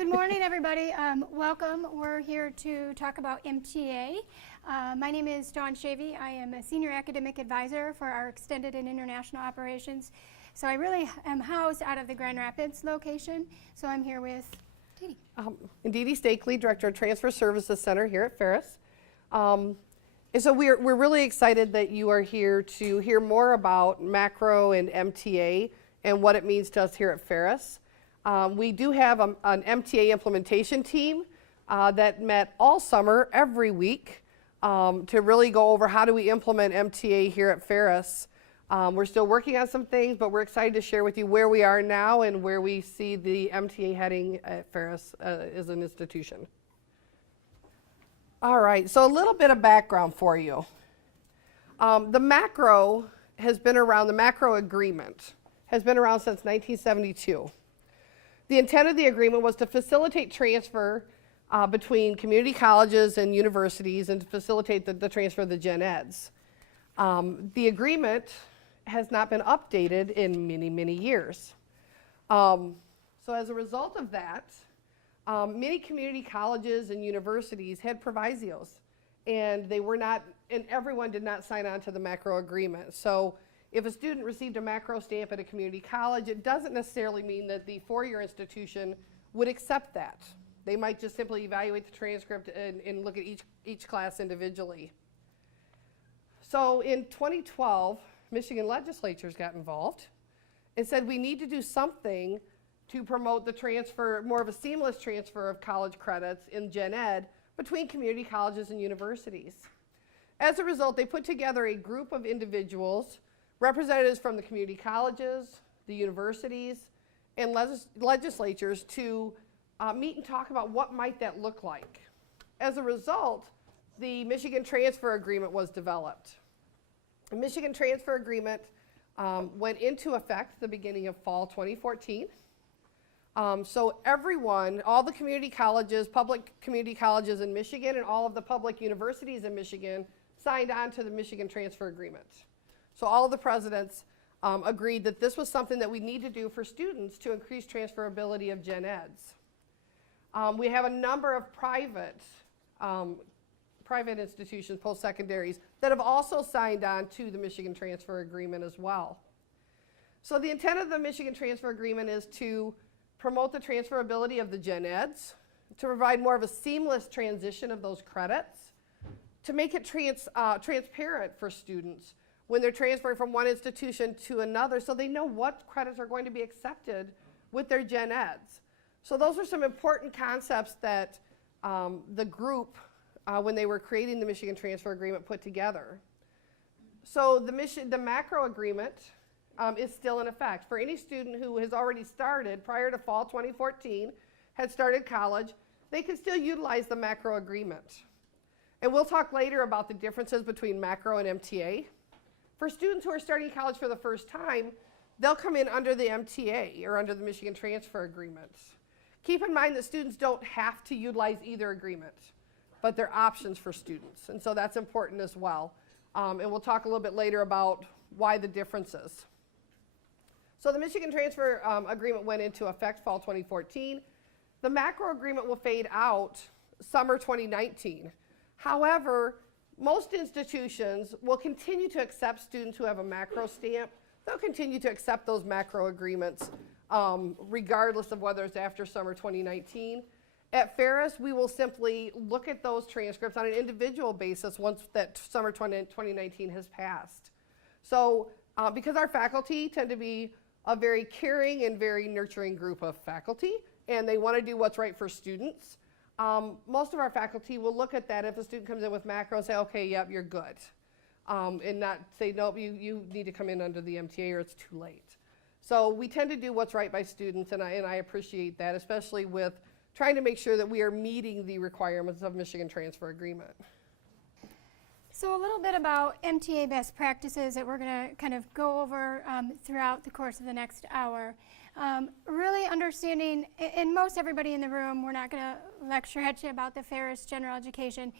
Good morning, everybody. Welcome. We're here to talk about MTA. My name is Dawn Shavy. I am a Senior Academic Advisor for our Extended and International Operations. So I really am housed out of the Grand Rapids location. So I'm here with Dee Dee. Dee Dee Stakely, Director of Transfer Services Center here at Ferris. And so we're really excited that you are here to hear more about macro and MTA and what it means to us here at Ferris. We do have an MTA implementation team that met all summer, every week, to really go over how do we implement MTA here at Ferris. We're still working on some things, but we're excited to share with you where we are now and where we see the MTA heading at Ferris as an institution. All right, so a little bit of background for you. The macro has been around, the macro agreement has been around since 1972. The intent of the agreement was to facilitate transfer between community colleges and universities and to facilitate the transfer of the gen eds. The agreement has not been updated in many, many years. So as a result of that, many community colleges and universities had provisos, and they were not, and everyone did not sign on to the macro agreement. So if a student received a macro stamp at a community college, it doesn't necessarily mean that the four-year institution would accept that. They might just simply evaluate the transcript and look at each class individually. So in 2012, Michigan legislatures got involved and said we need to do something to promote the transfer, more of a seamless transfer of college credits in gen ed between community colleges and universities. As a result, they put together a group of individuals, representatives from the community colleges, the universities, and legislatures to meet and talk about what might that look like. As a result, the Michigan Transfer Agreement was developed. The Michigan Transfer Agreement went into effect the beginning of fall 2014. So everyone, all the community colleges, public community colleges in Michigan, and all of the public universities in Michigan signed on to the Michigan Transfer Agreement. So all of the presidents agreed that this was something that we need to do for students to increase transferability of gen eds. We have a number of private institutions, post-secondaries, that have also signed on to the Michigan Transfer Agreement as well. So the intent of the Michigan Transfer Agreement is to promote the transferability of the gen eds, to provide more of a seamless transition of those credits, to make it transparent for students when they're transferring from one institution to another so they know what credits are going to be accepted with their gen eds. So those are some important concepts that the group, when they were creating the Michigan Transfer Agreement, put together. So the macro agreement is still in effect. For any student who has already started prior to fall 2014, had started college, they can still utilize the macro agreement. And we'll talk later about the differences between macro and MTA. For students who are starting college for the first time, they'll come in under the MTA or under the Michigan Transfer Agreement. Keep in mind that students don't have to utilize either agreement, but they're options for students, and so that's important as well. And we'll talk a little bit later about why the differences. So the Michigan Transfer Agreement went into effect fall 2014. The macro agreement will fade out summer 2019. However, most institutions will continue to accept students who have a macro stamp. They'll continue to accept those macro agreements regardless of whether it's after summer 2019. At Ferris, we will simply look at those transcripts on an individual basis once that summer 2019 has passed. So because our faculty tend to be a very caring and very nurturing group of faculty, and they want to do what's right for students, most of our faculty will look at that if a student comes in with macro and say, okay, yep, you're good. And not say, nope, you need to come in under the MTA or it's too late. So we tend to do what's right by students, and I appreciate that, especially with trying to make sure that we are meeting the requirements of Michigan Transfer Agreement. So a little bit about MTA Best Practices that we're going to kind of go over throughout the course of the next hour. Really understanding, and most everybody in the room, we're not going to lecture at you about the Ferris general education,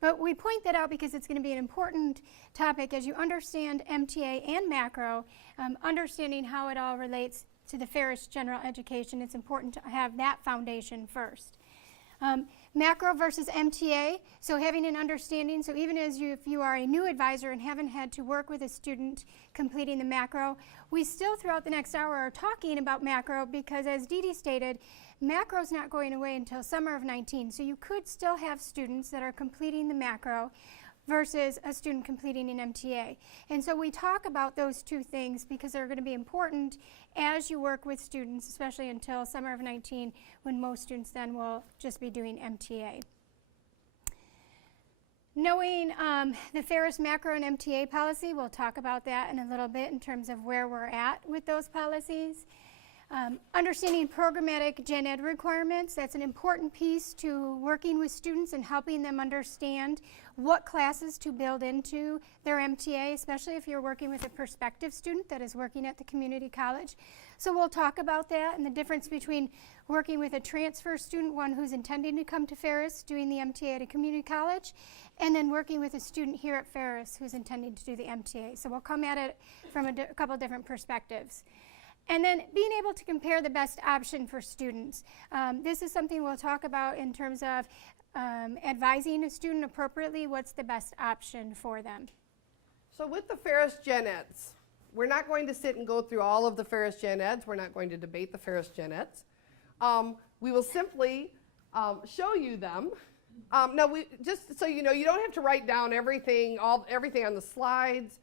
but we point that out because it's going to be an important topic as you understand MTA and macro, understanding how it all relates to the Ferris general education, it's important to have that foundation first. Macro versus MTA, so having an understanding, so even as if you are a new advisor and haven't had to work with a student completing the macro, we still throughout the next hour are talking about macro because as Dee Dee stated, macro is not going away until summer of 19, so you could still have students that are completing the macro versus a student completing an MTA. And so we talk about those two things because they're going to be important as you work with students, especially until summer of 19, when most students then will just be doing MTA. Knowing the Ferris macro and MTA policy, we'll talk about that in a little bit in terms of where we're at with those policies. Understanding programmatic gen ed requirements, that's an important piece to working with students and helping them understand what classes to build into their MTA, especially if you're working with a prospective student that is working at the community college. So we'll talk about that and the difference between working with a transfer student, one who's intending to come to Ferris, doing the MTA at a community college, and then working with a student here at Ferris who's intending to do the MTA. So we'll come at it from a couple different perspectives. And then being able to compare the best option for students. This is something we'll talk about in terms of advising a student appropriately, what's the best option for them. So with the Ferris Gen Eds, we're not going to sit and go through all of the Ferris Gen Eds. We're not going to debate the Ferris Gen Eds. We will simply show you them. Now, just so you know, you don't have to write down everything on the slides.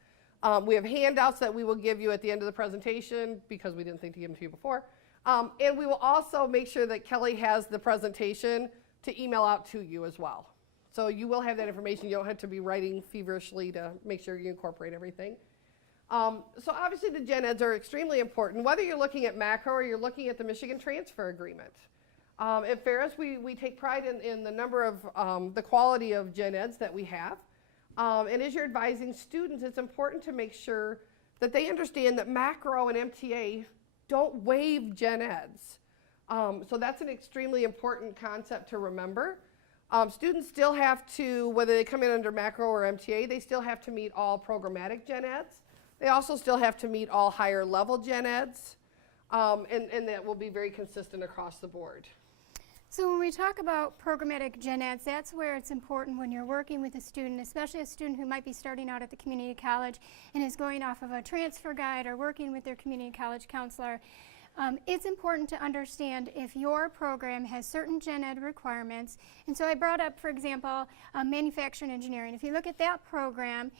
We have handouts that we will give you at the end of the presentation because we didn't think to give them to you before. And we will also make sure that Kelly has the presentation to email out to you as well. So you will have that information. You don't have to be writing feverishly to make sure you incorporate everything. So obviously the Gen Eds are extremely important, whether you're looking at macro or you're looking at the Michigan Transfer Agreement. At Ferris, we take pride in the number of, the quality of Gen Eds that we have. And as you're advising students, it's important to make sure that they understand that macro and MTA don't waive Gen Eds. So that's an extremely important concept to remember. Students still have to, whether they come in under macro or MTA, they still have to meet all programmatic Gen Eds. They also still have to meet all higher level Gen Eds. And that will be very consistent across the board. So when we talk about programmatic gen eds, that's where it's important when you're working with a student, especially a student who might be starting out at the community college and is going off of a transfer guide or working with their community college counselor. It's important to understand if your program has certain gen ed requirements. And so I brought up, for example, manufacturing engineering. If you look at that program,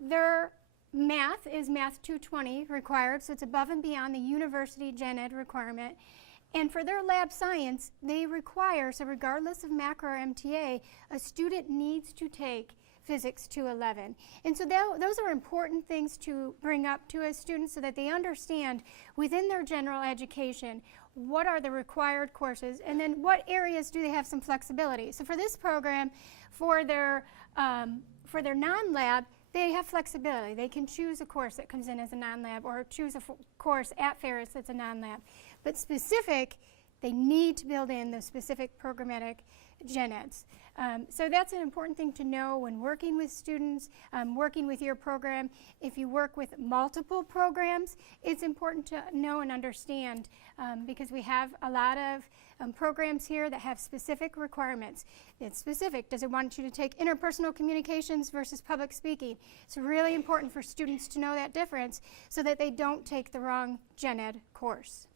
their math is Math 220 required, so it's above and beyond the university gen ed requirement. And for their lab science, they require, so regardless of macro or MTA, a student needs to take Physics 211. And so those are important things to bring up to a student so that they understand within their general education what are the required courses and then what areas do they have some flexibility. So for this program, for their non-lab, they have flexibility. They can choose a course that comes in as a non-lab or choose a course at Ferris that's a non-lab. But specific, they need to build in the specific programmatic gen eds. So that's an important thing to know when working with students, working with your program. If you work with multiple programs, it's important to know and understand because we have a lot of programs here that have specific requirements. It's specific. Does it want you to take interpersonal communications versus public speaking? It's really important for students to know that difference so that they don't take the wrong gen ed course.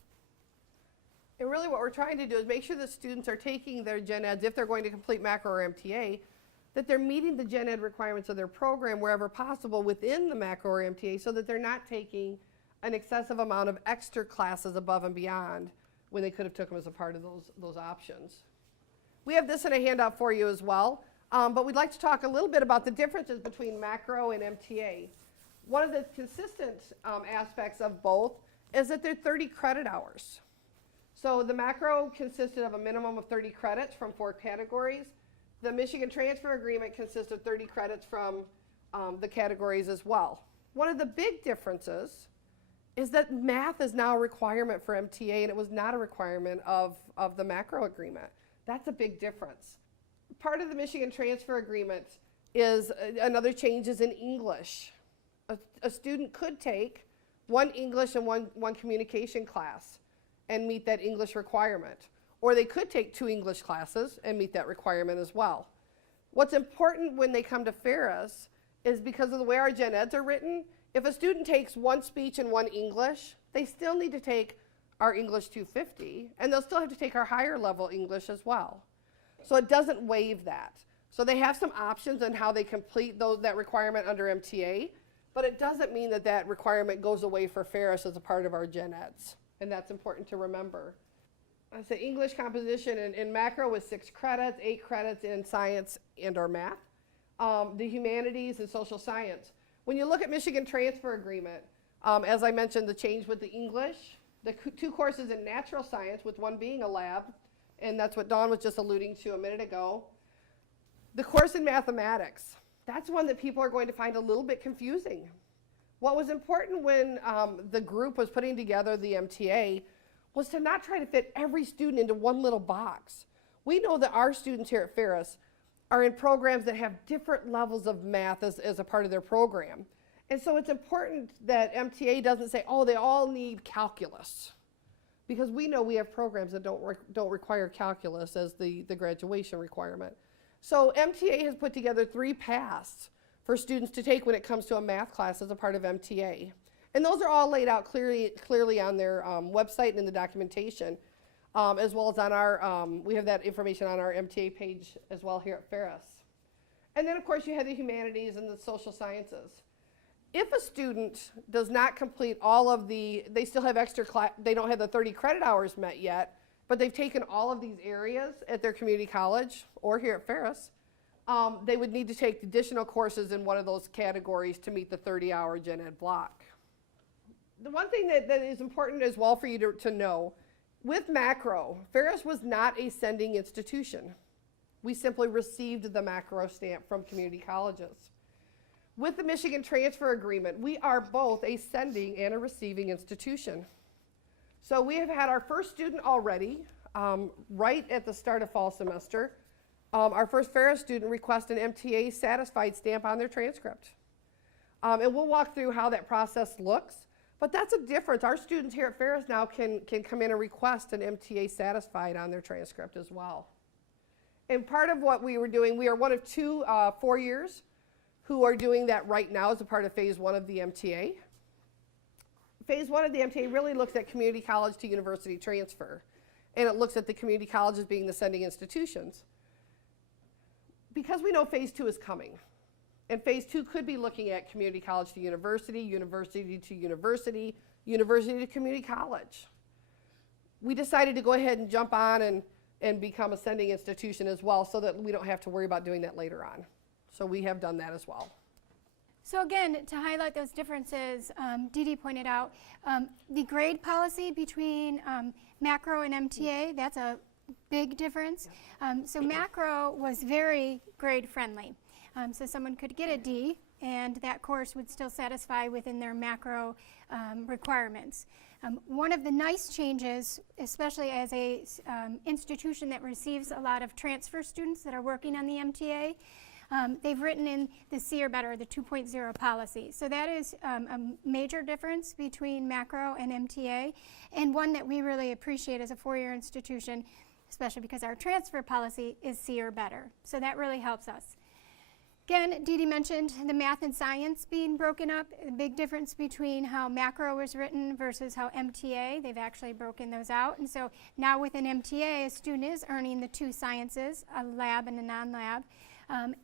And really what we're trying to do is make sure the students are taking their gen eds, if they're going to complete macro or MTA, that they're meeting the gen ed requirements of their program wherever possible within the macro or MTA so that they're not taking an excessive amount of extra classes above and beyond when they could have took them as a part of those options. We have this in a handout for you as well, but we'd like to talk a little bit about the differences between macro and MTA. One of the consistent aspects of both is that they're 30 credit hours. So the macro consisted of a minimum of 30 credits from 4 categories. The Michigan Transfer Agreement consists of 30 credits from the categories as well. One of the big differences is that math is now a requirement for MTA and it was not a requirement of the macro agreement. That's a big difference. Part of the Michigan Transfer Agreement is another change is in English. A student could take one English and one communication class and meet that English requirement. Or they could take 2 English classes and meet that requirement as well. What's important when they come to Ferris is because of the way our gen eds are written, if a student takes 1 speech and 1 English, they still need to take our English 250, and they'll still have to take our higher level English as well. So it doesn't waive that. So they have some options on how they complete that requirement under MTA, but it doesn't mean that that requirement goes away for Ferris as a part of our gen eds, and that's important to remember. So English composition in macro was 6 credits, 8 credits in science and or math. The humanities and social science. When you look at Michigan Transfer Agreement, as I mentioned, the change with the English, the 2 courses in natural science, with 1 being a lab, and that's what Dawn was just alluding to a minute ago. The course in mathematics, that's one that people are going to find a little bit confusing. What was important when the group was putting together the MTA was to not try to fit every student into one little box. We know that our students here at Ferris are in programs that have different levels of math as a part of their program. And so it's important that MTA doesn't say, oh, they all need calculus. Because we know we have programs that don't require calculus as the graduation requirement. So MTA has put together 3 paths for students to take when it comes to a math class as a part of MTA. And those are all laid out clearly on their website and in the documentation, as well as on our, we have that information on our MTA page as well here at Ferris. And then of course you have the humanities and the social sciences. If a student does not complete all of they still have extra class, they don't have the 30 credit hours met yet, but they've taken all of these areas at their community college or here at Ferris, they would need to take additional courses in one of those categories to meet the 30-hour gen ed block. The one thing that is important as well for you to know, with macro, Ferris was not a sending institution. We simply received the macro stamp from community colleges. With the Michigan Transfer Agreement, we are both a sending and a receiving institution. So we have had our first student already, right at the start of fall semester. Our first Ferris student request an MTA satisfied stamp on their transcript. And we'll walk through how that process looks. But that's a difference. Our students here at Ferris now can come in and request an MTA satisfied on their transcript as well. And part of what we were doing, we are one of 2 4-years who are doing that right now as a part of phase 1 of the MTA. Phase 1 of the MTA really looks at community college to university transfer. And it looks at the community colleges being the sending institutions. Because we know phase 2 is coming. And phase 2 could be looking at community college to university, university to university, university to community college. We decided to go ahead and jump on and become a sending institution as well so that we don't have to worry about doing that later on. So we have done that as well. So again, to highlight those differences, Dee Dee pointed out the grade policy between macro and MTA, that's a big difference. So macro was very grade friendly. So someone could get a D and that course would still satisfy within their macro requirements. One of the nice changes, especially as a institution that receives a lot of transfer students that are working on the MTA, they've written in the C or better, the 2.0 policy. So that is a major difference between macro and MTA, and one that we really appreciate as a 4-year institution, especially because our transfer policy is C or better. So that really helps us. Again, Dee Dee mentioned the math and science being broken up, a big difference between how macro was written versus how MTA, they've actually broken those out. And so now within MTA, a student is earning the 2 sciences, a lab and a non-lab,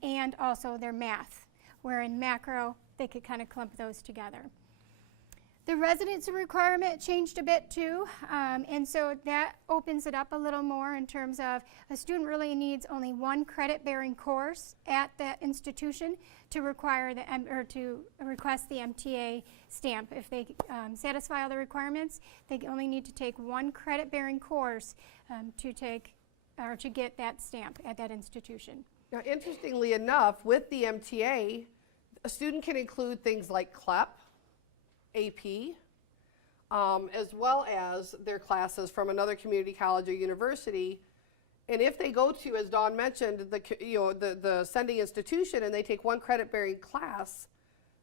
and also their math, where in macro, they could kind of clump those together. The residency requirement changed a bit too, and so that opens it up a little more in terms of a student really needs only 1 credit-bearing course at that institution to require to request the MTA stamp. If they satisfy all the requirements, they only need to take 1 credit-bearing course to get that stamp at that institution. Now, interestingly enough, with the MTA, a student can include things like CLEP, AP, as well as their classes from another community college or university. And if they go to, as Dawn mentioned, the sending institution and they take 1 credit-bearing class,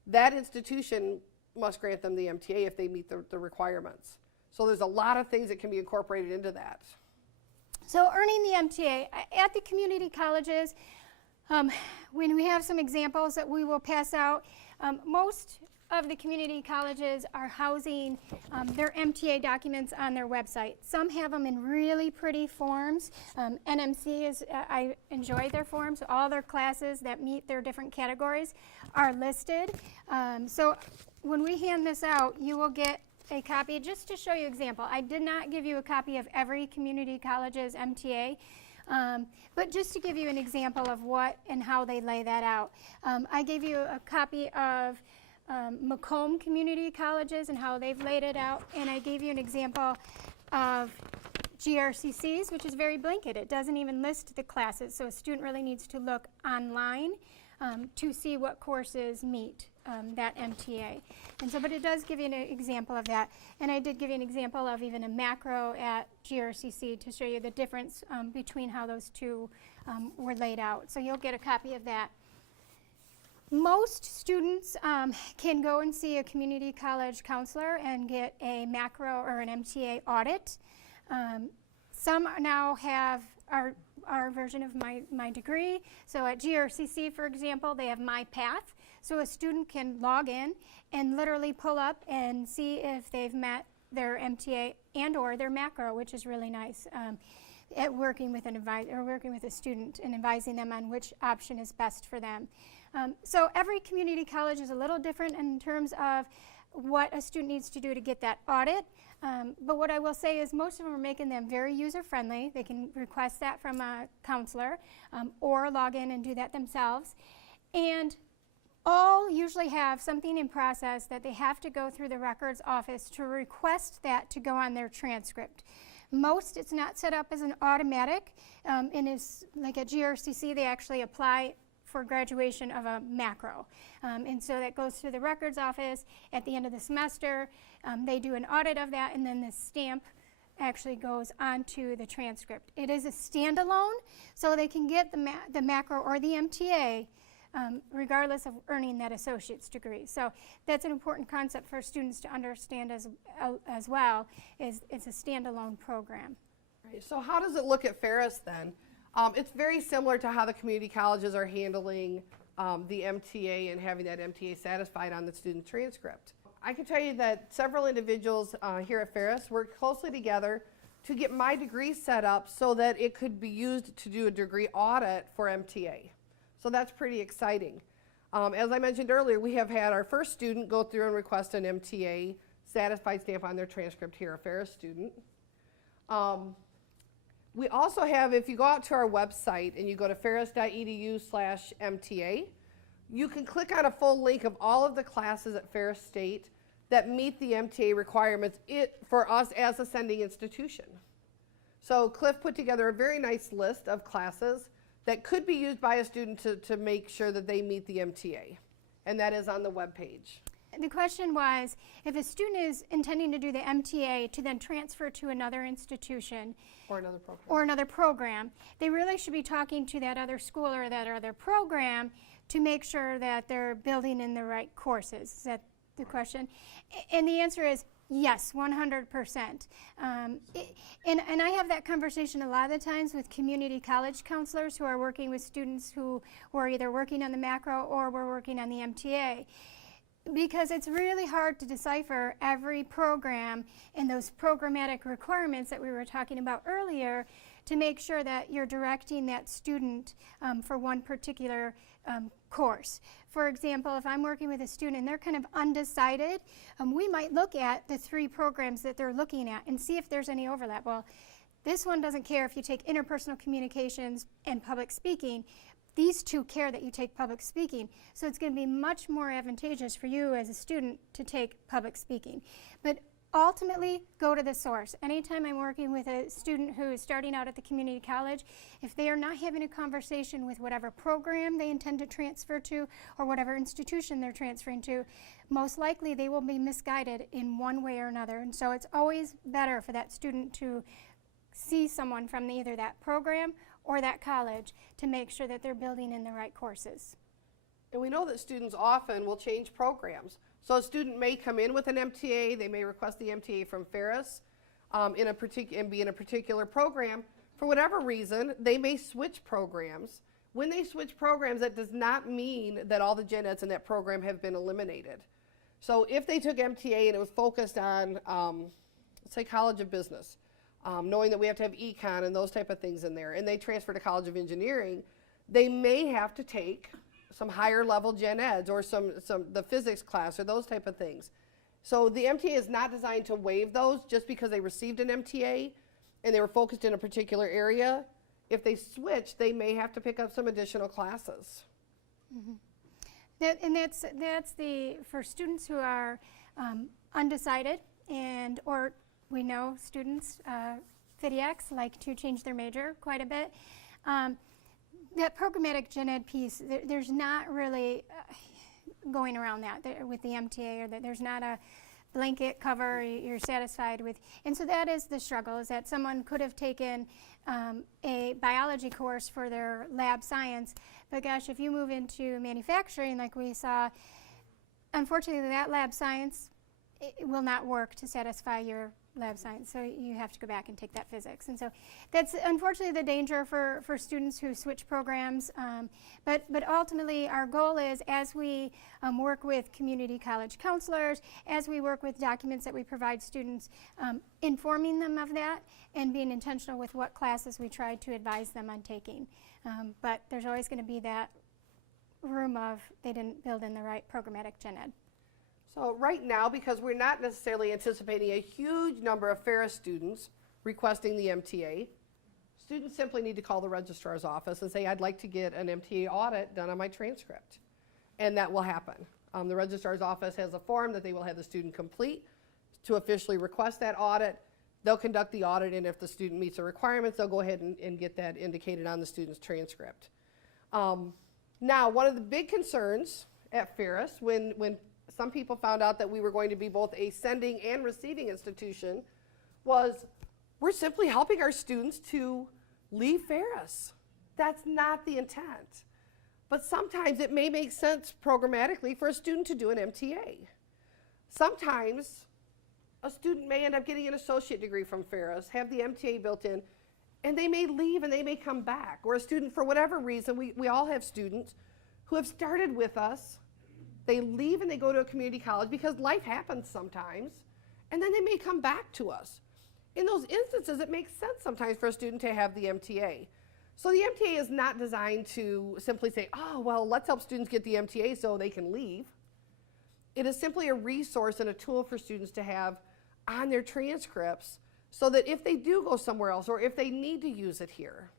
that institution must grant them the MTA if they meet the requirements. So there's a lot of things that can be incorporated into that. So earning the MTA at the community colleges, when we have some examples that we will pass out, most of the community colleges are housing their MTA documents on their website. Some have them in really pretty forms. NMC I enjoy their forms. All their classes that meet their different categories are listed. So when we hand this out, you will get a copy just to show you example. I did not give you a copy of every community college's MTA. But just to give you an example of what and how they lay that out. I gave you a copy of Macomb Community Colleges and how they've laid it out, and I gave you an example of GRCC's, which is very blanket. It doesn't even list the classes, so a student really needs to look online to see what courses meet that MTA. And so, but it does give you an example of that. And I did give you an example of even a macro at GRCC to show you the difference between how those two were laid out. So you'll get a copy of that. Most students can go and see a community college counselor and get a macro or an MTA audit. Some now have our version of my degree. So at GRCC, for example, they have My Path. So a student can log in and literally pull up and see if they've met their MTA and or their macro, which is really nice. At working with an advisor or working with a student and advising them on which option is best for them. So every community college is a little different in terms of what a student needs to do to get that audit. But what I will say is most of them are making them very user-friendly. They can request that from a counselor or log in and do that themselves. And all usually have something in process that they have to go through the records office to request that to go on their transcript. Most, it's not set up as an automatic, and is like at GRCC, they actually apply for graduation of a macro. And so that goes through the records office. At the end of the semester, they do an audit of that, and then the stamp actually goes onto the transcript. It is a standalone, so they can get the macro or the MTA regardless of earning that associate's degree. So that's an important concept for students to understand as well, is it's a standalone program. Right, so how does it look at Ferris then? It's very similar to how the community colleges are handling the MTA and having that MTA satisfied on the student transcript. I can tell you that several individuals here at Ferris worked closely together to get my degree set up so that it could be used to do a degree audit for MTA. So that's pretty exciting. As I mentioned earlier, we have had our first student go through and request an MTA satisfied stamp on their transcript here, a Ferris student. We also have, if you go out to our website and you go to ferris.edu/MTA, you can click on a full link of all of the classes at Ferris State that meet the MTA requirements for us as a sending institution. So Cliff put together a very nice list of classes that could be used by a student to make sure that they meet the MTA, and that is on the web page. The question was, if a student is intending to do the MTA to then transfer to another institution or another program, they really should be talking to that other school or that other program to make sure that they're building in the right courses. Is that the question? And the answer is yes, 100%. And I have that conversation a lot of the times with community college counselors who are working with students who were either working on the macro or were working on the MTA. Because it's really hard to decipher every program and those programmatic requirements that we were talking about earlier to make sure that you're directing that student for one particular course. For example, if I'm working with a student and they're kind of undecided, we might look at the 3 programs that they're looking at and see if there's any overlap. Well, this one doesn't care if you take interpersonal communications and public speaking. These 2 care that you take public speaking. So it's going to be much more advantageous for you as a student to take public speaking. But ultimately, go to the source. Anytime I'm working with a student who is starting out at the community college, if they are not having a conversation with whatever program they intend to transfer to or whatever institution they're transferring to, most likely they will be misguided in one way or another. And so it's always better for that student to see someone from either that program or that college to make sure that they're building in the right courses. And we know that students often will change programs. So a student may come in with an MTA, they may request the MTA from Ferris and be in a particular program. For whatever reason, they may switch programs. When they switch programs, that does not mean that all the gen eds in that program have been eliminated. So if they took MTA and it was focused on, let's say, College of Business, knowing that we have to have econ and those type of things in there, and they transfer to College of Engineering, they may have to take some higher level gen eds or the physics class or those type of things. So the MTA is not designed to waive those just because they received an MTA and they were focused in a particular area. If they switch, they may have to pick up some additional classes. Mm-hmm. That's for students who are undecided, or we know students, FIDIACs, like to change their major quite a bit. That programmatic gen ed piece, there's not really going around that with the MTA, or that there's not a blanket cover you're satisfied with. And so that is the struggle, is that someone could have taken a biology course for their lab science, but gosh, if you move into manufacturing like we saw, unfortunately that lab science, it will not work to satisfy your lab science, so you have to go back and take that physics. And so that's unfortunately the danger for students who switch programs, but ultimately our goal is, as we work with community college counselors, as we work with documents that we provide students, informing them of that and being intentional with what classes we try to advise them on taking. But there's always going to be that room of they didn't build in the right programmatic gen ed. So right now, because we're not necessarily anticipating a huge number of Ferris students requesting the MTA, students simply need to call the registrar's office and say, I'd like to get an MTA audit done on my transcript. And that will happen. The registrar's office has a form that they will have the student complete to officially request that audit. They'll conduct the audit, and if the student meets the requirements, they'll go ahead and get that indicated on the student's transcript. Now, one of the big concerns at Ferris, when some people found out that we were going to be both a sending and receiving institution, was we're simply helping our students to leave Ferris. That's not the intent. But sometimes it may make sense programmatically for a student to do an MTA. Sometimes a student may end up getting an associate degree from Ferris, have the MTA built in, and they may leave and they may come back. Or a student, for whatever reason, we all have students who have started with us. They leave and they go to a community college because life happens sometimes, and then they may come back to us. In those instances, it makes sense sometimes for a student to have the MTA. So the MTA is not designed to simply say, oh, well, let's help students get the MTA so they can leave. It is simply a resource and a tool for students to have on their transcripts so that if they do go somewhere else or if they need to use it here.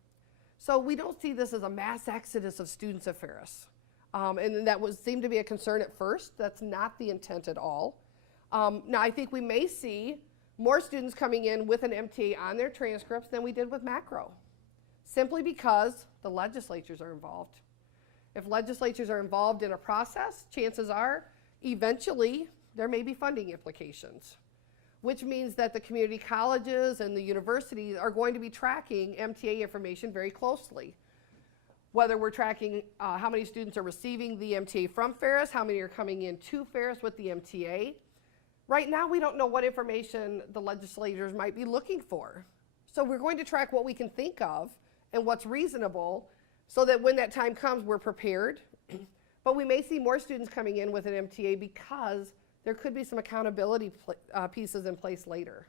So we don't see this as a mass exodus of students at Ferris. And that seemed to be a concern at first. That's not the intent at all. Now, I think we may see more students coming in with an MTA on their transcripts than we did with macro, simply because the legislatures are involved. If legislatures are involved in a process, chances are eventually there may be funding implications, which means that the community colleges and the universities are going to be tracking MTA information very closely. Whether we're tracking how many students are receiving the MTA from Ferris, how many are coming in to Ferris with the MTA. Right now, we don't know what information the legislators might be looking for. So we're going to track what we can think of and what's reasonable so that when that time comes, we're prepared. But we may see more students coming in with an MTA because there could be some accountability pieces in place later.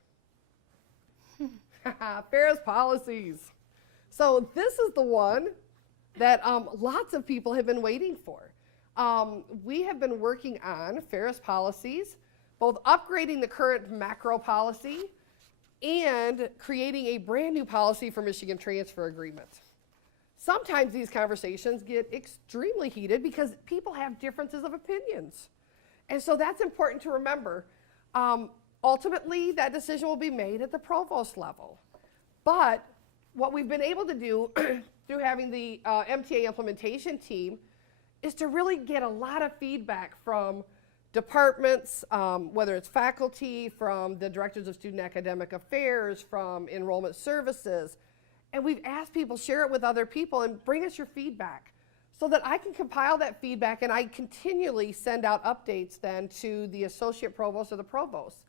Ferris Policies. So this is the one that lots of people have been waiting for. We have been working on Ferris Policies, both upgrading the current macro policy and creating a brand new policy for Michigan transfer agreement. Sometimes these conversations get extremely heated because people have differences of opinions. And so that's important to remember. Ultimately, that decision will be made at the provost level. But what we've been able to do through having the MTA implementation team is to really get a lot of feedback from departments, whether it's faculty, from the directors of student academic affairs, from enrollment services. And we've asked people, share it with other people and bring us your feedback so that I can compile that feedback and I continually send out updates then to the associate provost or the provost.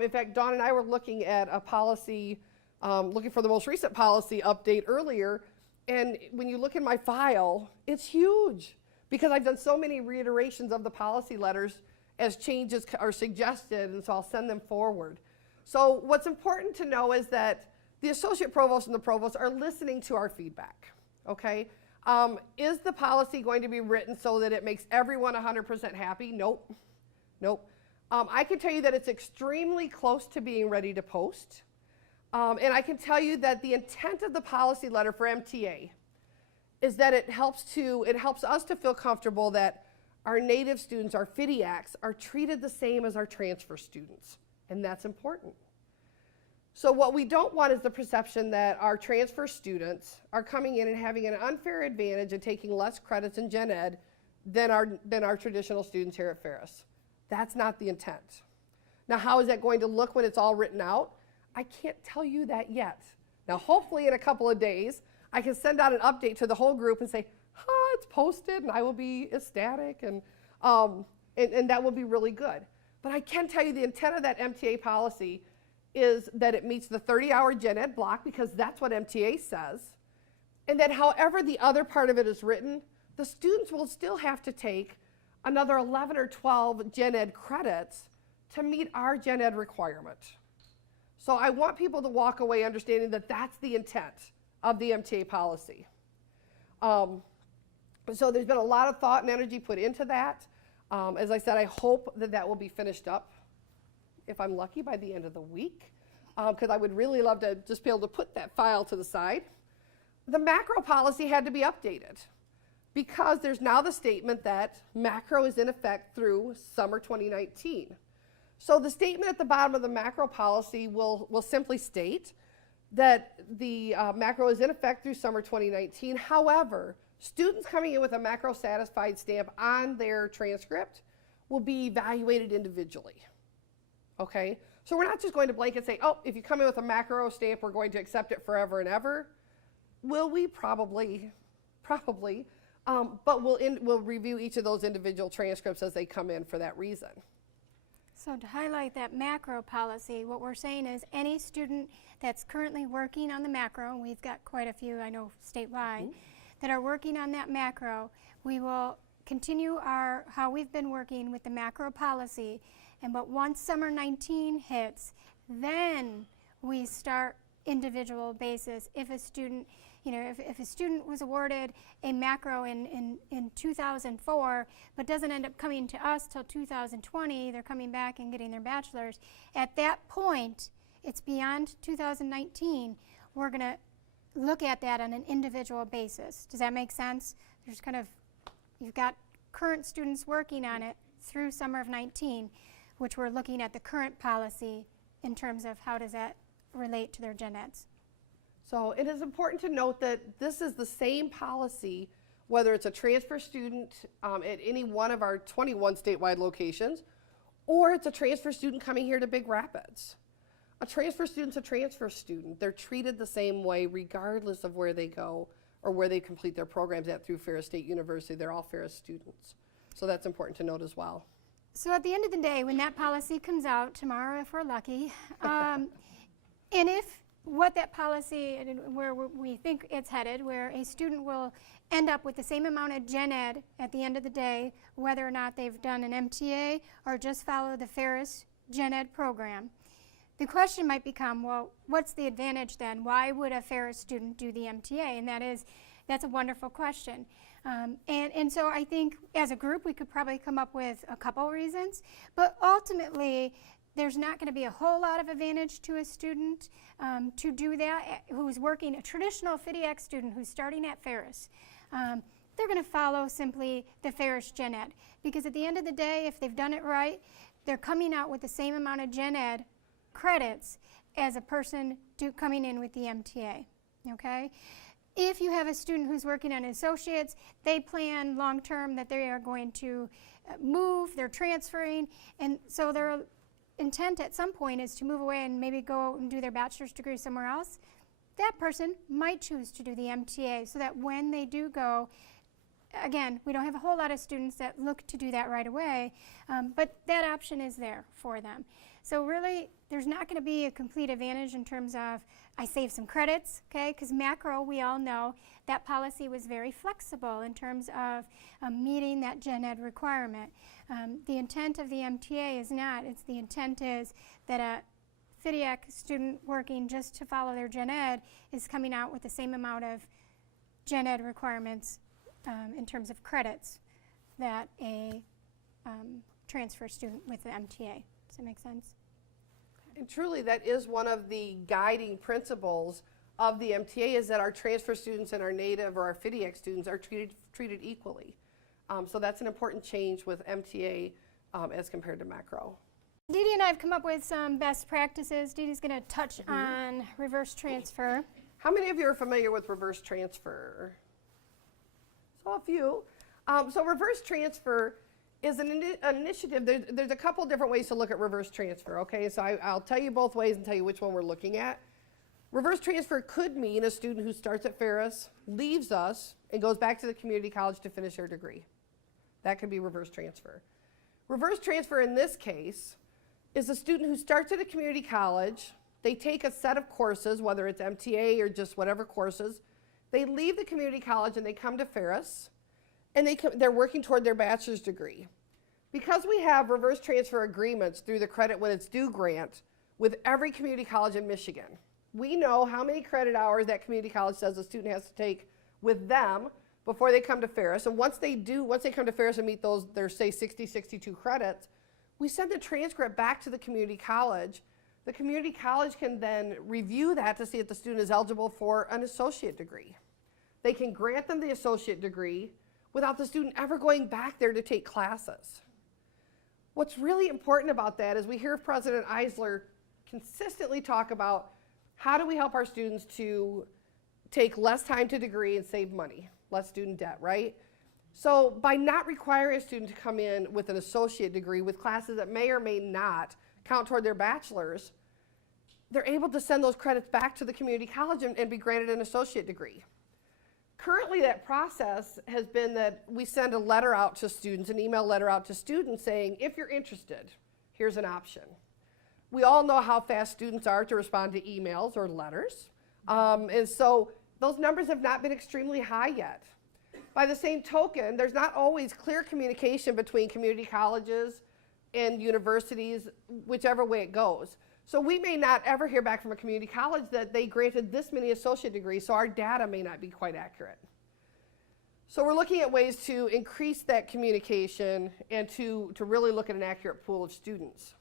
In fact, Dawn and I were looking at a policy, looking for the most recent policy update earlier, and when you look in my file, it's huge because I've done so many reiterations of the policy letters as changes are suggested, and so I'll send them forward. So what's important to know is that the associate provost and the provost are listening to our feedback, okay? Is the policy going to be written so that it makes everyone 100% happy? Nope, nope. I can tell you that it's extremely close to being ready to post. And I can tell you that the intent of the policy letter for MTA is that it helps us to feel comfortable that our native students, our FIDIACs, are treated the same as our transfer students, and that's important. So what we don't want is the perception that our transfer students are coming in and having an unfair advantage and taking less credits in Gen Ed than our traditional students here at Ferris. That's not the intent. Now, how is that going to look when it's all written out? I can't tell you that yet. Now, hopefully in a couple of days, I can send out an update to the whole group and say, it's posted, and I will be ecstatic, and that will be really good. But I can tell you the intent of that MTA policy is that it meets the 30-hour Gen Ed block, because that's what MTA says, and that however the other part of it is written, the students will still have to take another 11 or 12 Gen Ed credits to meet our Gen Ed requirement. So I want people to walk away understanding that that's the intent of the MTA policy. So there's been a lot of thought and energy put into that. As I said, I hope that that will be finished up, if I'm lucky, by the end of the week, because I would really love to just be able to put that file to the side. The macro policy had to be updated because there's now the statement that macro is in effect through summer 2019. So the statement at the bottom of the macro policy will simply state that the macro is in effect through summer 2019. However, students coming in with a macro satisfied stamp on their transcript will be evaluated individually. Okay? So we're not just going to blanket say, oh, if you come in with a macro stamp, we're going to accept it forever and ever. Will we? Probably. But we'll review each of those individual transcripts as they come in for that reason. So to highlight that macro policy, what we're saying is any student that's currently working on the macro, and we've got quite a few, I know, statewide, that are working on that macro, we will continue how we've been working with the macro policy, but once summer 19 hits, then we start individual basis. If a student, if a student was awarded a macro in 2004, but doesn't end up coming to us till 2020, they're coming back and getting their bachelor's. At that point, it's beyond 2019. We're going to look at that on an individual basis. Does that make sense? There's you've got current students working on it through summer of 19, which we're looking at the current policy in terms of how does that relate to their gen eds. So it is important to note that this is the same policy, whether it's a transfer student at any one of our 21 statewide locations, or it's a transfer student coming here to Big Rapids. A transfer student's a transfer student. They're treated the same way regardless of where they go or where they complete their programs at through Ferris State University. They're all Ferris students. So that's important to note as well. So at the end of the day, when that policy comes out tomorrow, if we're lucky, and if what that policy, where we think it's headed, where a student will end up with the same amount of gen ed at the end of the day, whether or not they've done an MTA or just follow the Ferris gen ed program, the question might become, well, what's the advantage then? Why would a Ferris student do the MTA? And that's a wonderful question. And so I think as a group we could probably come up with a couple reasons, but ultimately there's not going to be a whole lot of advantage to a student to do that who's working, a traditional FIDIAC student who's starting at Ferris. They're going to follow simply the Ferris Gen Ed, because at the end of the day, if they've done it right, they're coming out with the same amount of Gen Ed credits as a person coming in with the MTA, okay? If you have a student who's working on associates, they plan long-term that they are going to move, they're transferring, and so their intent at some point is to move away and maybe go and do their bachelor's degree somewhere else. That person might choose to do the MTA so that when they do go again, we don't have a whole lot of students that look to do that right away, but that option is there for them. So really, there's not going to be a complete advantage in terms of I save some credits, okay? Because macro, we all know that policy was very flexible in terms of meeting that gen ed requirement. The intent of the MTA is not. The intent is that a FDIC student working just to follow their gen ed is coming out with the same amount of gen ed requirements in terms of credits that a transfer student with the MTA. Does that make sense? And truly, that is one of the guiding principles of the MTA, is that our transfer students and our native or our FDIC students are treated equally. So that's an important change with MTA as compared to macro. Dee Dee and I have come up with some best practices. Dee Dee's going to touch on reverse transfer. How many of you are familiar with reverse transfer? So a few. So reverse transfer is an initiative. There's a couple different ways to look at reverse transfer, okay? So I'll tell you both ways and tell you which one we're looking at. Reverse transfer could mean a student who starts at Ferris, leaves us, and goes back to the community college to finish their degree. That could be reverse transfer. Reverse transfer in this case is a student who starts at a community college. They take a set of courses, whether it's MTA or just whatever courses. They leave the community college and they come to Ferris, and they're working toward their bachelor's degree. Because we have reverse transfer agreements through the Credit When It's Due grant with every community college in Michigan, we know how many credit hours that community college says a student has to take with them before they come to Ferris. And once they come to Ferris and meet those, their say 60, 62 credits, we send the transcript back to the community college. The community college can then review that to see if the student is eligible for an associate degree. They can grant them the associate degree without the student ever going back there to take classes. What's really important about that is we hear President Eisler consistently talk about how do we help our students to take less time to degree and save money, less student debt, right? So by not requiring a student to come in with an associate degree with classes that may or may not count toward their bachelor's, they're able to send those credits back to the community college and be granted an associate degree. Currently, that process has been that we send a letter out to students, an email letter out to students saying, if you're interested, here's an option. We all know how fast students are to respond to emails or letters. And so those numbers have not been extremely high yet. By the same token, there's not always clear communication between community colleges and universities, whichever way it goes. So we may not ever hear back from a community college that they granted this many associate degrees, so our data may not be quite accurate. So we're looking at ways to increase that communication and to really look at an accurate pool of students.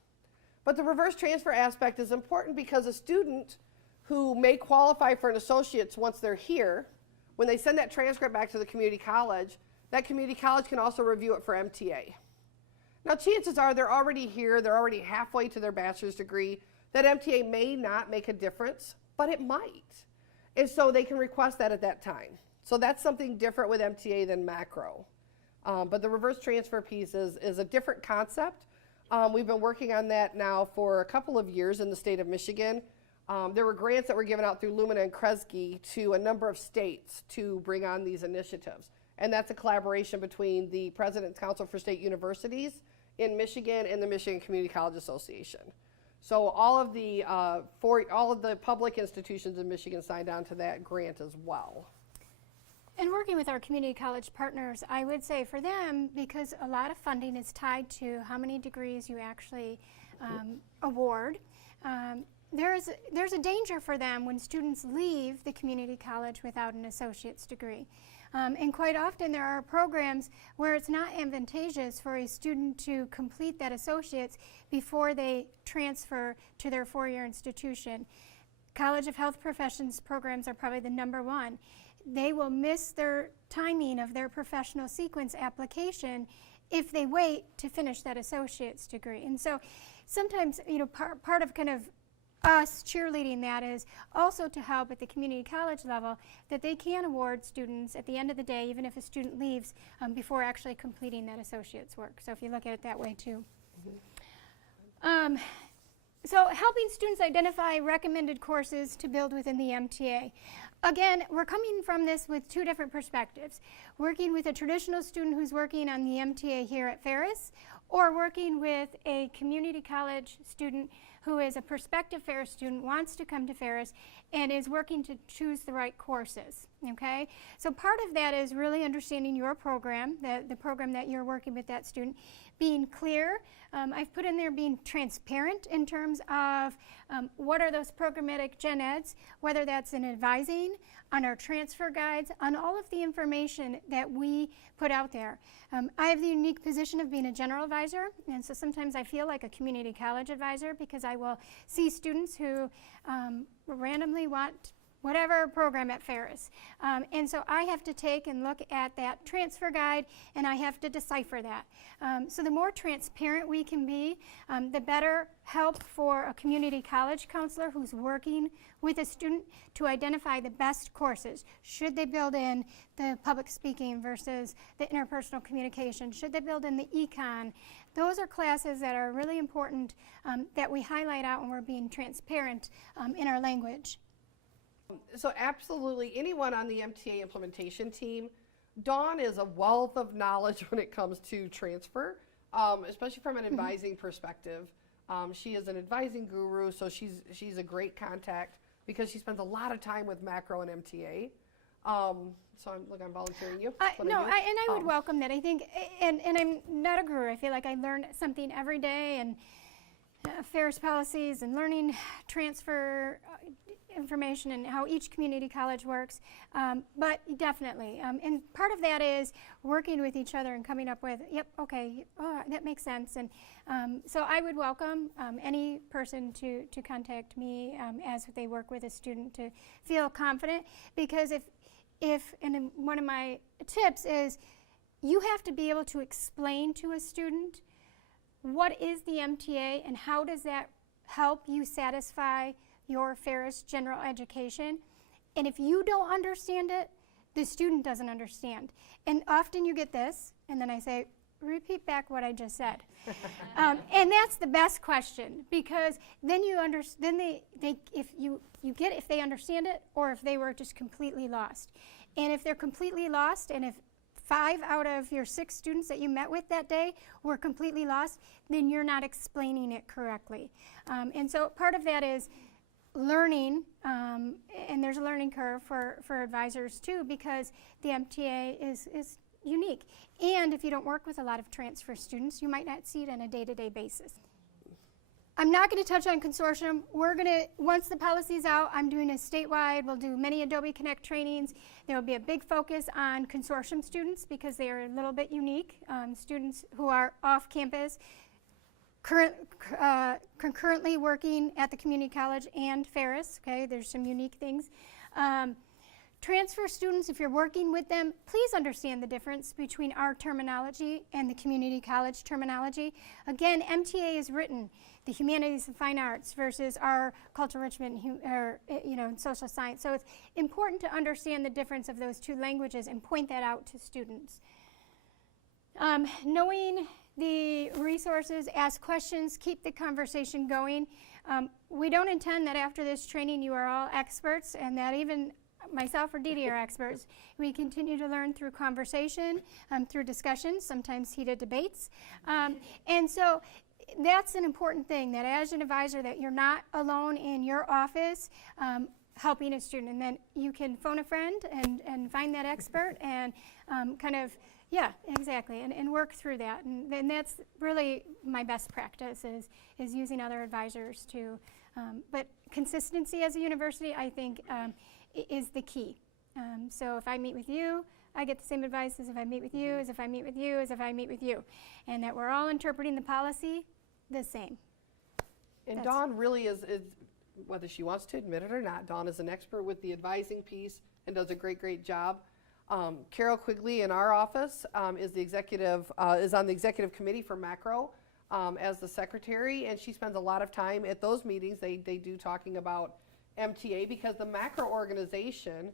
But the reverse transfer aspect is important because a student who may qualify for an associate's once they're here, when they send that transcript back to the community college, that community college can also review it for MTA. Now, chances are they're already here, they're already halfway to their bachelor's degree. That MTA may not make a difference, but it might. And so they can request that at that time. So that's something different with MTA than macro. But the reverse transfer piece is a different concept. We've been working on that now for a couple of years in the state of Michigan. There were grants that were given out through Lumina and Kresge to a number of states to bring on these initiatives. And that's a collaboration between the President's Council for State Universities in Michigan and the Michigan Community College Association. So all of the public institutions in Michigan signed on to that grant as well. And working with our community college partners, I would say for them, because a lot of funding is tied to how many degrees you actually award, there's a danger for them when students leave the community college without an associate's degree. And quite often there are programs where it's not advantageous for a student to complete that associate's before they transfer to their four-year institution. College of Health Professions programs are probably the #1. They will miss their timing of their professional sequence application if they wait to finish that associate's degree. And so sometimes, you know, part of kind of us cheerleading that is also to help at the community college level that they can award students at the end of the day, even if a student leaves, before actually completing that associate's work. So if you look at it that way too. So helping students identify recommended courses to build within the MTA. Again, we're coming from this with two different perspectives. Working with a traditional student who's working on the MTA here at Ferris, or working with a community college student who is a prospective Ferris student, wants to come to Ferris, and is working to choose the right courses, okay? So part of that is really understanding your program, the program that you're working with that student, being clear. I've put in there being transparent in terms of what are those programmatic gen eds, whether that's in advising, on our transfer guides, on all of the information that we put out there. I have the unique position of being a general advisor, and so sometimes I feel like a community college advisor because I will see students who randomly want whatever program at Ferris. And so I have to take and look at that transfer guide, and I have to decipher that. So the more transparent we can be, the better help for a community college counselor who's working with a student to identify the best courses. Should they build in the public speaking versus the interpersonal communication? Should they build in the econ? Those are classes that are really important that we highlight out when we're being transparent in our language. So absolutely, anyone on the MTA implementation team, Dawn is a wealth of knowledge when it comes to transfer, especially from an advising perspective. She is an advising guru, so she's a great contact because she spends a lot of time with macro and MTA. So I'm volunteering you. I would welcome that. I think, and I'm not a guru. I feel like I learn something every day, and Ferris Policies and learning transfer information and how each community college works, but definitely, and part of that is working with each other and coming up with, yep, okay, oh, that makes sense, and so I would welcome any person to contact me as they work with a student to feel confident, because and one of my tips is you have to be able to explain to a student what is the MTA and how does that help you satisfy your Ferris general education. And if you don't understand it, the student doesn't understand. And often you get this, and then I say, repeat back what I just said. And that's the best question, because then you understand, if they understand it, or if they were just completely lost. And if they're completely lost, and if 5 out of your 6 students that you met with that day were completely lost, then you're not explaining it correctly. And so part of that is learning, and there's a learning curve for advisors too, because the MTA is unique. And if you don't work with a lot of transfer students, you might not see it on a day-to-day basis. I'm not going to touch on consortium. Once the policy's out, I'm doing a statewide. We'll do many Adobe Connect trainings. There will be a big focus on consortium students because they are a little bit unique. Students who are off campus, concurrently working at the community college and Ferris, okay? There's some unique things. Transfer students, if you're working with them, please understand the difference between our terminology and the community college terminology. Again, MTA is written, the humanities and fine arts versus our cultural enrichment and social science. So it's important to understand the difference of those two languages and point that out to students. Knowing the resources, ask questions, keep the conversation going. We don't intend that after this training you are all experts, and that even myself or Dee Dee are experts. We continue to learn through conversation, through discussions, sometimes heated debates. And so that's an important thing, that as an advisor that you're not alone in your office helping a student, and then you can phone a friend and find that expert and yeah, exactly, and work through that. And that's really my best practice is using other advisors to, but consistency as a university, I think, is the key. So if I meet with you, I get the same advice as if I meet with you, as if I meet with you, as if I meet with you. And that we're all interpreting the policy the same. And Dawn really is, whether she wants to admit it or not, Dawn is an expert with the advising piece and does a great job. Carol Quigley in our office is on the executive committee for macro as the secretary, and she spends a lot of time at those meetings. They do talking about MTA, because the macro organization,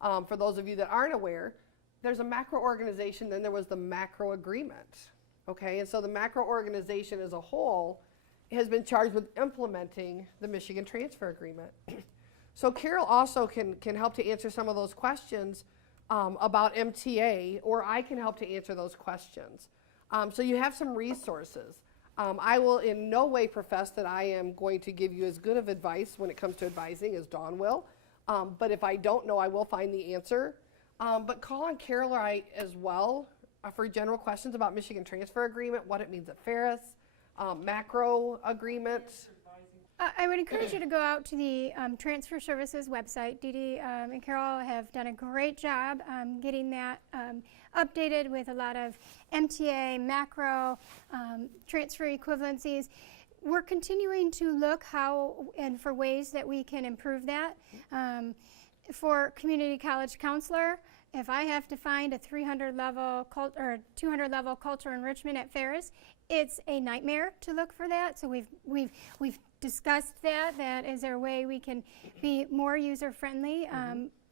for those of you that aren't aware, there's a macro organization, then there was the macro agreement, okay? And so the macro organization as a whole has been charged with implementing the Michigan Transfer Agreement. So Carol also can help to answer some of those questions about MTA, or I can help to answer those questions. So you have some resources. I will in no way profess that I am going to give you as good of advice when it comes to advising as Dawn will, but if I don't know, I will find the answer. But call on Carol or I as well for general questions about Michigan Transfer Agreement, what it means at Ferris, macro agreement. I would encourage you to go out to the Transfer Services website. Dee Dee and Carol have done a great job getting that updated with a lot of MTA, macro, transfer equivalencies. We're continuing to look how and for ways that we can improve that. For community college counselor, if I have to find a 300 level or 200 level culture enrichment at Ferris, it's a nightmare to look for that. So we've discussed that. That is there a way we can be more user friendly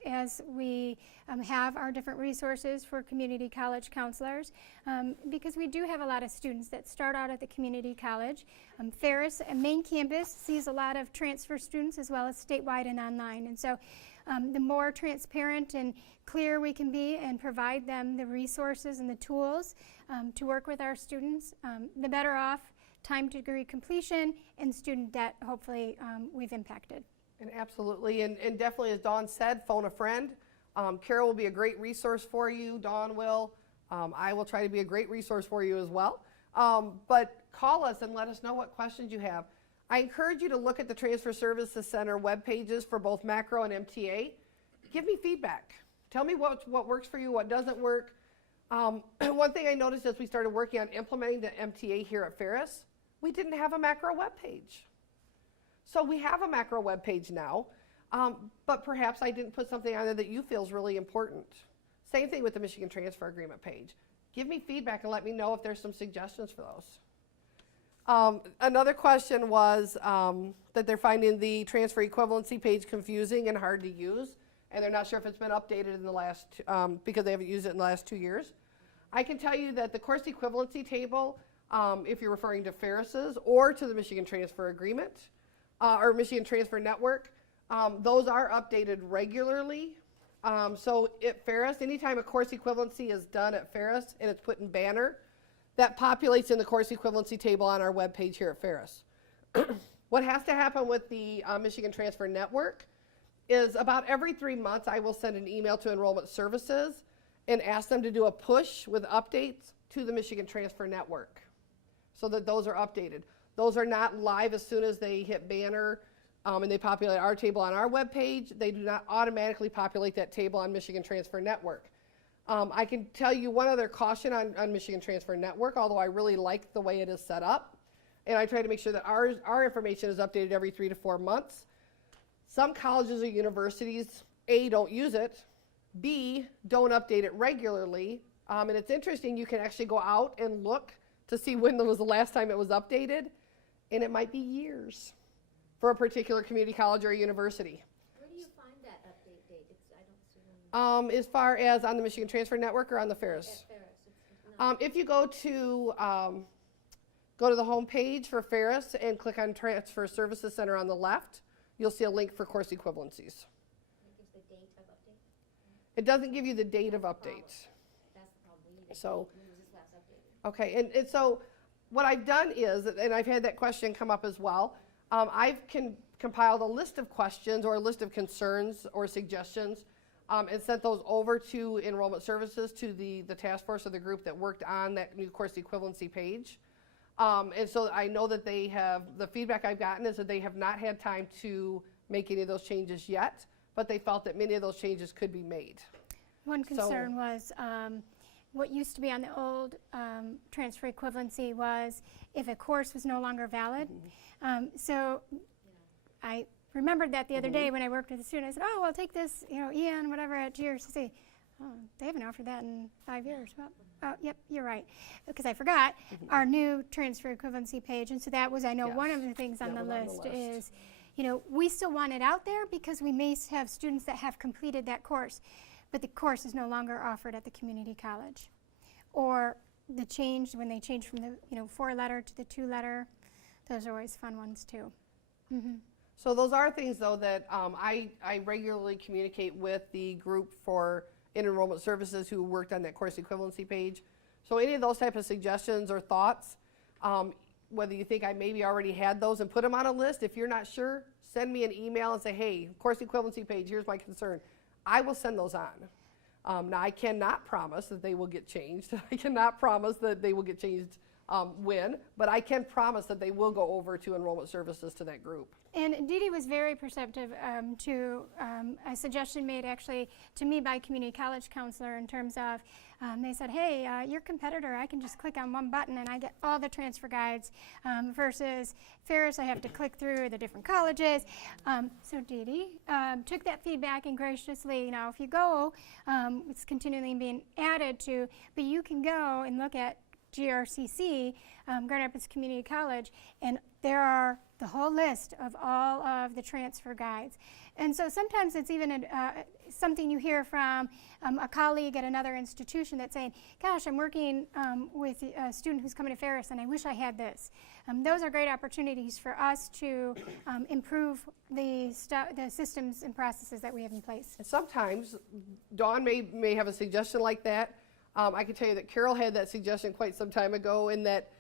as we have our different resources for community college counselors, because we do have a lot of students that start out at the community college. Ferris main campus sees a lot of transfer students as well as statewide and online, and so the more transparent and clear we can be and provide them the resources and the tools to work with our students, the better off time to degree completion and student debt hopefully we've impacted. And absolutely, and definitely as Dawn said, phone a friend. Carol will be a great resource for you, Dawn will. I will try to be a great resource for you as well. But call us and let us know what questions you have. I encourage you to look at the Transfer Services Center web pages for both macro and MTA. Give me feedback. Tell me what works for you, what doesn't work. One thing I noticed as we started working on implementing the MTA here at Ferris, we didn't have a macro web page. So we have a macro web page now, but perhaps I didn't put something on there that you feel is really important. Same thing with the Michigan Transfer Agreement page. Give me feedback and let me know if there's some suggestions for those. Another question was that they're finding the transfer equivalency page confusing and hard to use, and they're not sure if it's been updated in the last, because they haven't used it in the last 2 years. I can tell you that the course equivalency table, if you're referring to Ferris's or to the Michigan Transfer Agreement, or Michigan Transfer Network, those are updated regularly. So at Ferris, anytime a course equivalency is done at Ferris and it's put in banner, that populates in the course equivalency table on our webpage here at Ferris. What has to happen with the Michigan Transfer Network is about every 3 months I will send an email to Enrollment Services and ask them to do a push with updates to the Michigan Transfer Network so that those are updated. Those are not live as soon as they hit banner and they populate our table on our webpage. They do not automatically populate that table on Michigan Transfer Network. I can tell you one other caution on Michigan Transfer Network, although I really like the way it is set up, and I try to make sure that our information is updated every 3 to 4 months. Some colleges or universities, A, don't use it, B, don't update it regularly, and it's interesting, you can actually go out and look to see when was the last time it was updated, and it might be years for a particular community college or university. Where do you find that update date? I don't see one. As far as on the Michigan Transfer Network or on the Ferris? At Ferris. If you go to the home page for Ferris and click on Transfer Services Center on the left, you'll see a link for course equivalencies. It gives the date of update? It doesn't give you the date of update. That's the problem. We need So, when was this last updated? okay, and so what I've done is, and I've had that question come up as well, I've compiled a list of questions or a list of concerns or suggestions and sent those over to Enrollment Services, to the task force or the group that worked on that new course equivalency page. And so I know that they have, the feedback I've gotten is that they have not had time to make any of those changes yet, but they felt that many of those changes could be made. One concern was what used to be on the old transfer equivalency was if a course was no longer valid. So I remembered that the other day when I worked with a student. I said, oh, well, take this, EN, whatever, at GRCC. Oh, they haven't offered that in 5 years. Well, oh, yep, you're right. Because I forgot our new transfer equivalency page. And so that was, I know, one of the things on the list is, we still want it out there because we may have students that have completed that course, but the course is no longer offered at the community college. Or the change, when they change from the 4-letter to the 2-letter, those are always fun ones too. So those are things, though, that I regularly communicate with the group for in-enrollment services who worked on that course equivalency page. So any of those type of suggestions or thoughts, whether you think I maybe already had those and put them on a list, if you're not sure, send me an email and say, hey, course equivalency page, here's my concern. I will send those on. Now, I cannot promise that they will get changed. I cannot promise that they will get changed when, but I can promise that they will go over to enrollment services to that group. And Dee Dee was very perceptive to a suggestion made actually to me by community college counselor in terms of they said, hey, your competitor, I can just click on one button and I get all the transfer guides versus Ferris, I have to click through the different colleges. So Dee Dee took that feedback and graciously, if you go, it's continually being added to, but you can go and look at GRCC, Grand Rapids Community College, and there are the whole list of all of the transfer guides. And so sometimes it's even something you hear from a colleague at another institution that's saying, gosh, I'm working with a student who's coming to Ferris and I wish I had this. Those are great opportunities for us to improve the systems and processes that we have in place. And sometimes Dawn may have a suggestion like that. I can tell you that Carol had that suggestion quite some time ago, in that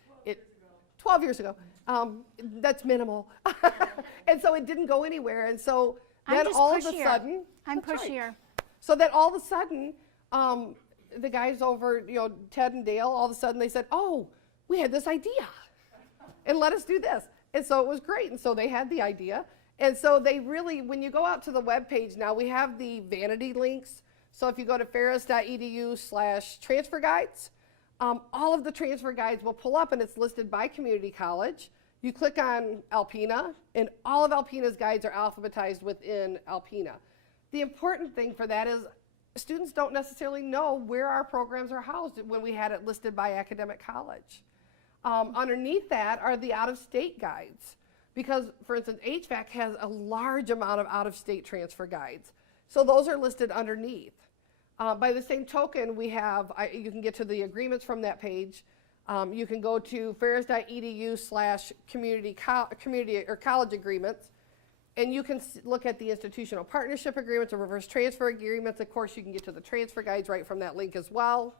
12 years ago. That's minimal. And so it didn't go anywhere. And so then all of a sudden, I'm pushier. So then all of a sudden, the guys over, Ted and Dale, all of a sudden they said, oh, we had this idea and let us do this. And so it was great. And so they had the idea. And so they really, when you go out to the web page now, we have the vanity links. So if you go to ferris.edu/transfer guides, all of the transfer guides will pull up and it's listed by community college. You click on Alpena and all of Alpena's guides are alphabetized within Alpena. The important thing for that is students don't necessarily know where our programs are housed when we had it listed by academic college. Underneath that are the out-of-state guides, because, for instance, HVAC has a large amount of out-of-state transfer guides. So those are listed underneath. By the same token, we have, you can get to the agreements from that page. You can go to ferris.edu/community or college agreements, and you can look at the institutional partnership agreements or reverse transfer agreements. Of course, you can get to the transfer guides right from that link as well.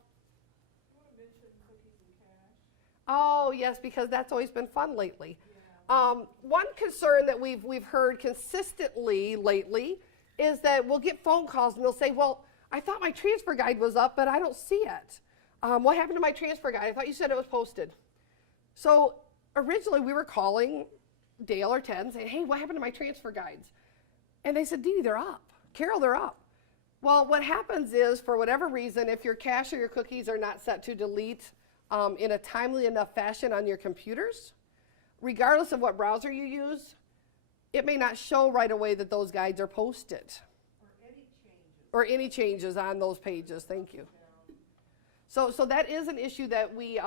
You want to mention cookies and cash? Oh, yes, because that's always been fun lately. Yeah. One concern that we've heard consistently lately is that we'll get phone calls and they'll say, well, I thought my transfer guide was up, but I don't see it. What happened to my transfer guide? I thought you said it was posted. So originally we were calling Dale or Ted and saying, hey, what happened to my transfer guides? And they said, Dee Dee, they're up. Carol, they're up. Well, what happens is, for whatever reason, if your cache or your cookies are not set to delete in a timely enough fashion on your computers, regardless of what browser you use, it may not show right away that those guides are posted. Or any changes on those pages. Thank you. So that is an issue that we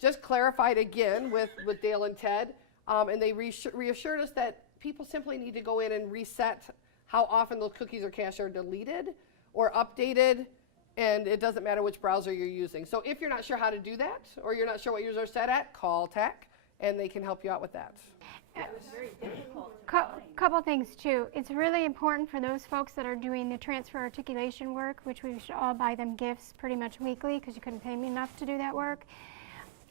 just clarified again with Dale and Ted, and they reassured us that people simply need to go in and reset how often those cookies or cache are deleted or updated, and it doesn't matter which browser you're using. So if you're not sure how to do that, or you're not sure what yours are set at, call tech, and they can help you out with that. Couple things too. It's really important for those folks that are doing the transfer articulation work, which we should all buy them gifts pretty much weekly because you couldn't pay me enough to do that work.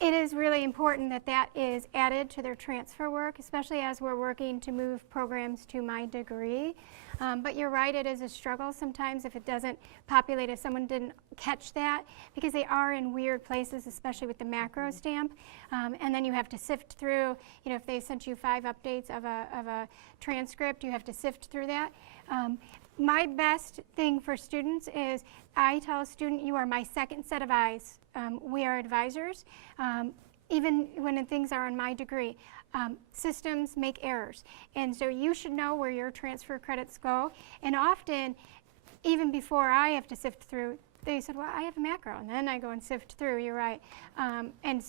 It is really important that that is added to their transfer work, especially as we're working to move programs to my degree. But you're right, it is a struggle sometimes if it doesn't populate, if someone didn't catch that, because they are in weird places, especially with the macro stamp. And then you have to sift through, if they sent you 5 updates of a transcript, you have to sift through that. My best thing for students is I tell a student, you are my second set of eyes. We are advisors, even when things are on my degree. Systems make errors, and so you should know where your transfer credits go. And often, even before I have to sift through, they said, well, I have a macro, and then I go and sift through, you're right, and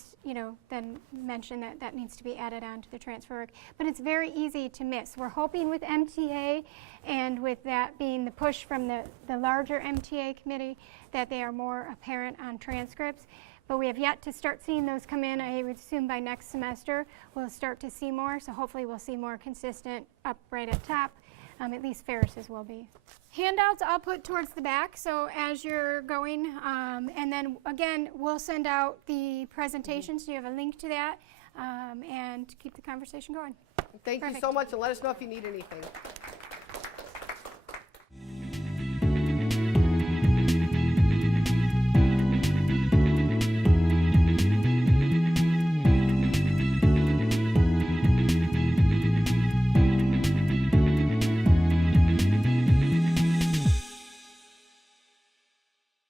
then mention that that needs to be added on to the transfer work. But it's very easy to miss. We're hoping with MTA, and with that being the push from the larger MTA committee, that they are more apparent on transcripts. but we have yet to start seeing those come in. I would assume by next semester we'll start to see more, so hopefully we'll see more consistent up right at top. At least Ferris's will be. Handouts I'll put towards the back, so as you're going, and then again, we'll send out the presentation, so you have a link to that, and keep the conversation going. Thank you Perfect. so much, and let us know if you need anything.